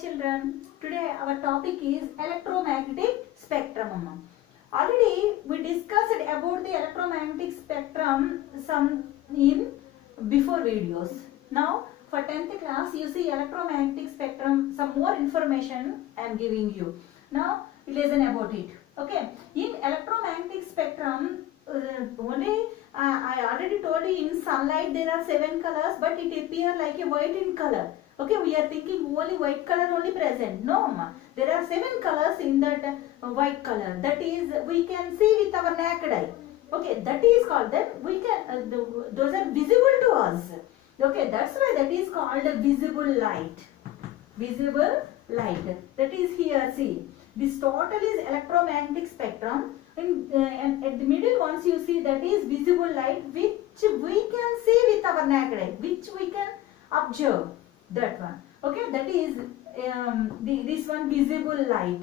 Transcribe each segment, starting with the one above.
children. Today our topic is electromagnetic spectrum. Already we discussed about the electromagnetic spectrum some in before videos. Now for 10th class you see electromagnetic spectrum, some more information I am giving you. Now listen about it. Okay, in electromagnetic spectrum only I already told you in sunlight there are 7 colors, but it appears like a white in color. Okay, we are thinking only white color only present. No, there are 7 colors in that white color. That is, we can see with our naked eye. Okay, that is called, that we can, those are visible to us. Okay, that's why that is called visible light. Visible light. That is here, see. This total is electromagnetic spectrum. And at the middle once you see, that is visible light, which we can see with our naked eye, which we can observe. That one. Okay, that is this one visible light.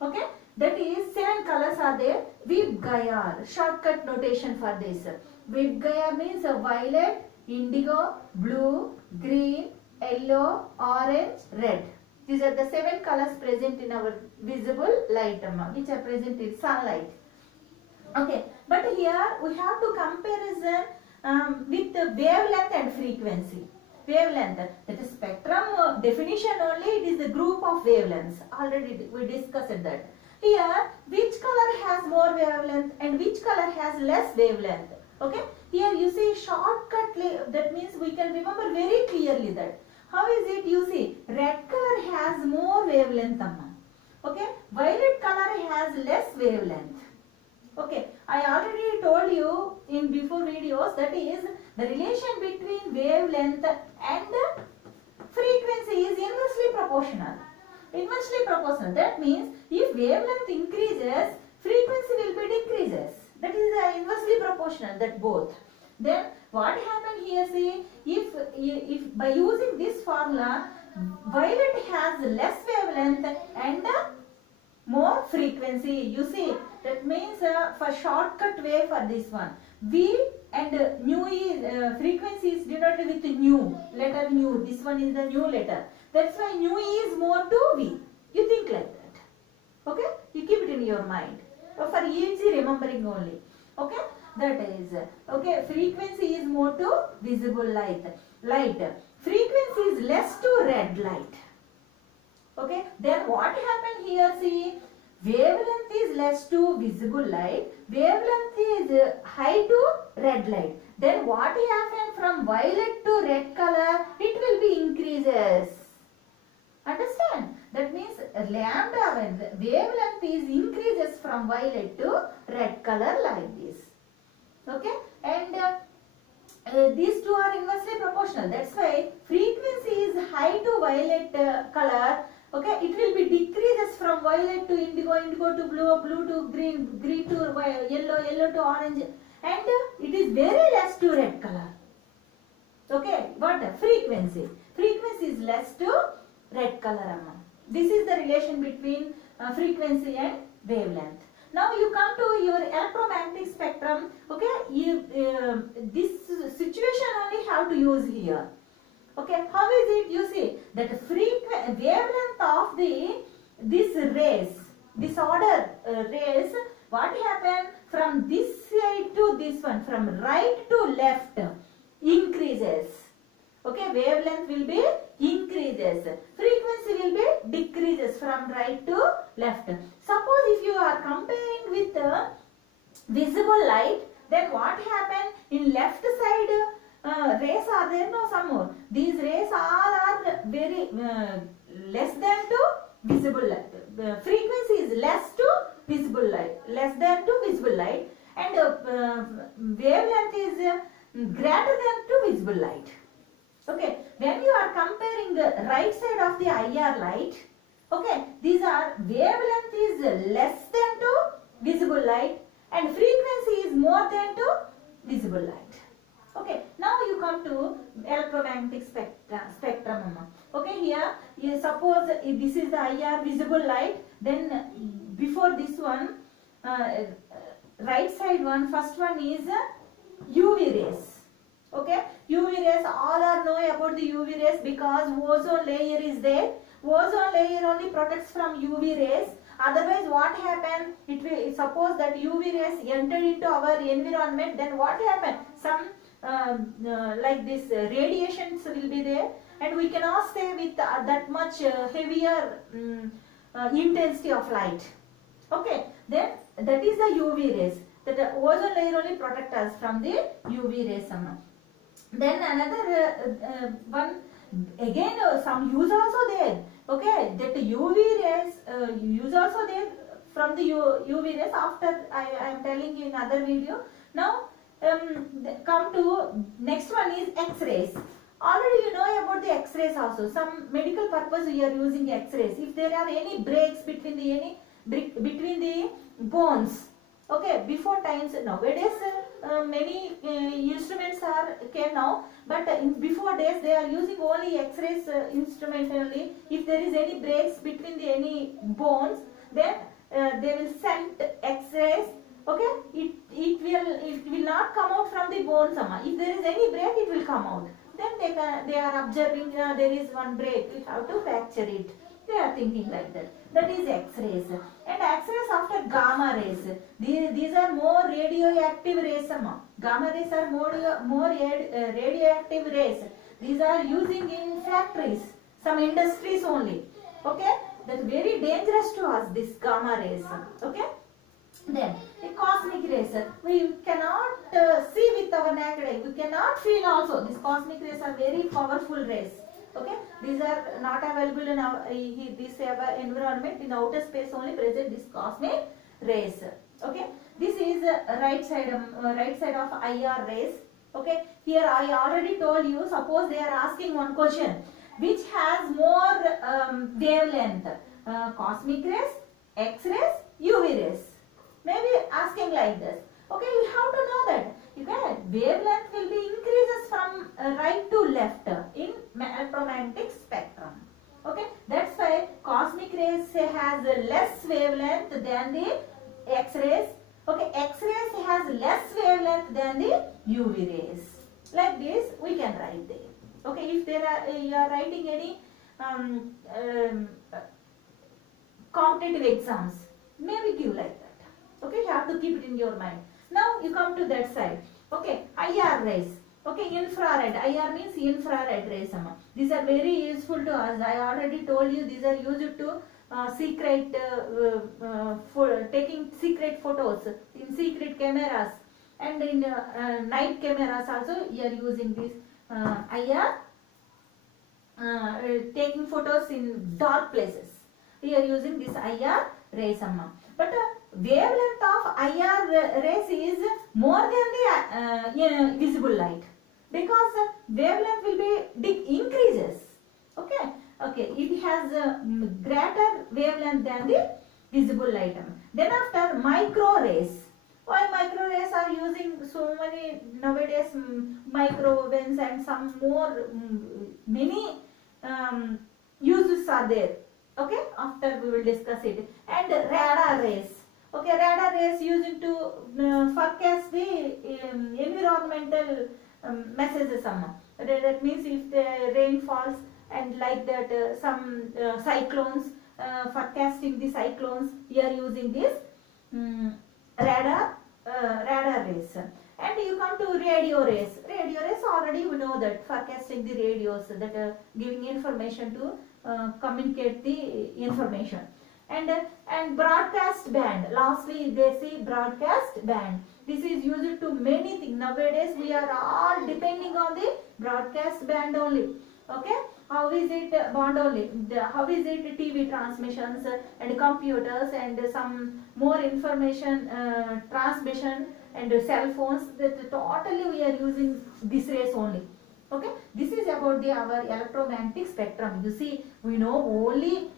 Okay, that is 7 colors are there. Vibgayar, shortcut notation for this. Vibgayar means violet, indigo, blue, green, yellow, orange, red. These are the 7 colors present in our visible light, which are present in sunlight. Okay, but here we have to comparison with the wavelength and frequency. Wavelength, that is spectrum definition only, it is the group of wavelengths. Already we discussed that. Here, which color has more wavelength and which color has less wavelength. Okay, here you see shortcut, that means we can remember very clearly that. How is it? You see, red color has more wavelength. Okay, violet color has less wavelength. Okay, I already told you in before videos, that is the relation between wavelength and frequency is inversely proportional. Inversely proportional. That means if wavelength increases, frequency will be decreases. That is inversely proportional, that both. Then what happened here, see, if by using this formula, violet has less wavelength and more frequency. You see, that means for shortcut way for this one, V and nu is frequency is denoted with nu, letter nu. This one is the nu letter. That's why nu is more to V. You think like that. Okay, you keep it in your mind for easy remembering only. Okay, that is okay. Frequency is more to visible light. Frequency is less to red light. Okay, then what happened here, see, wavelength is less to visible light, wavelength is high to red light. Then what happened from violet to red color, it will be increases. Understand? That means lambda, wavelength is increases from violet to red color like this. Okay, and these two are inversely proportional. That's why frequency is high to violet color. Okay, it will be decreases from violet to indigo, indigo to blue, blue to green, green to yellow, yellow to orange, and it is very less to red color. Okay, what frequency? Frequency is less to red color. This is the relation between frequency and wavelength. Now you come to your electromagnetic spectrum. Okay, this situation only have to use here. Okay, how is it? You see that wavelength of this rays, disorder rays, what happened from this side to this one, from right to left, increases. Okay, wavelength will be increases, frequency will be decreases from right to left. Suppose if you are comparing with visible light, then what happened in left side? Rays are there, no, some more. These rays all are very less than to visible light. Frequency is less to visible light, less than to visible light, and wavelength is greater than to visible light. Okay, when you are comparing the right side of the IR light, okay, these are wavelength is less than to visible light and frequency is more than to visible light. Okay, now you come to electromagnetic spectrum. Okay, here you suppose if this is the IR visible light, then before this one, right side one, first one is UV rays. Okay, UV rays, all are know about the UV rays because ozone layer is there. ozone layer only protects from UV rays. Otherwise, what happen? It will suppose that UV rays entered into our environment. Then what happen? Some like this radiations will be there, and we cannot stay with that much heavier intensity of light. Okay, then that is the UV rays. That ozone layer only protect us from the UV rays. Then another one, again some use also there. Okay, that UV rays use also there from the UV rays. After I am telling you in other video. Now come to next one is X-rays. Already you know about the X-rays also. Some medical purpose we are using X-rays. If there are any breaks between the bones. Okay, before times, nowadays many instruments are came now, but before days they are using only X-rays instrument only. If there is any breaks between any bones, then they will send X-rays. Okay, it will not come out from the bones. If there is any break, it will come out. Then they are observing there is one break. We have to fracture it. They are thinking like that. That is X-rays. And X-rays after gamma rays. These are more radioactive rays. Gamma rays are more radioactive rays. These are using in factories, some industries only. Okay, that's very dangerous to us. This gamma rays. Okay. Then the cosmic rays, we cannot see with our naked eye. We cannot feel also. These cosmic rays are very powerful rays. Okay, these are not available in our this environment. In outer space only present this cosmic rays. Okay, this is right side of IR rays. Okay, here I already told you. Suppose they are asking one question, which has more wavelength, cosmic rays, X-rays, UV rays. Maybe asking like this. Okay, you have to know that. Wavelength will be increases from right to left in electromagnetic spectrum. Okay, that's why cosmic rays has less wavelength than the X-rays. Okay, X-rays has less wavelength than the UV rays. Like this, we can write there. Okay, if there are you are writing any competitive exams, maybe give like that. Okay, you have to keep it in your mind. Now you come to that side. Okay, IR rays. Okay, infrared. IR means infrared rays. These are very useful to us. I already told you these are used to for taking secret photos in secret cameras, and in night cameras also you are using this IR taking photos in dark places. We are using this IR rays. But wavelength of IR rays is more than the visible light, because wavelength will be increases. Okay, it has greater wavelength than the visible light. Then after micro rays. Why micro rays are using so many nowadays? Micro ovens and some more many uses are there. Okay, after we will discuss it. And radar rays. Okay, radar rays used to forecast the environmental messages. That means if the rain falls and like that, some cyclones, forecasting the cyclones, we are using this radar rays. And you come to radio rays. Radio rays already we know that forecasting the radios, that giving information to communicate the information. And broadcast band. Lastly, they say broadcast band. This is used to many things. Nowadays, we are all depending on the broadcast band only. Okay, how is it band only? How is it TV transmissions and computers and some more information transmission and cell phones? That totally we are using this rays only. Okay, this is about our electromagnetic spectrum. You see, we know only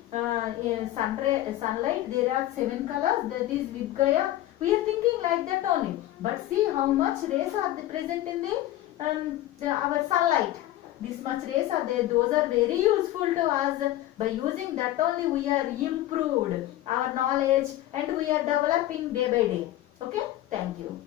sunlight. There are 7 colors. That is Vidgaya. We are thinking like that only. But see how much rays are present in the our sunlight. This much rays are there. Those are very useful to us. By using that only, we are improved our knowledge and we are developing day by day. Okay, thank you.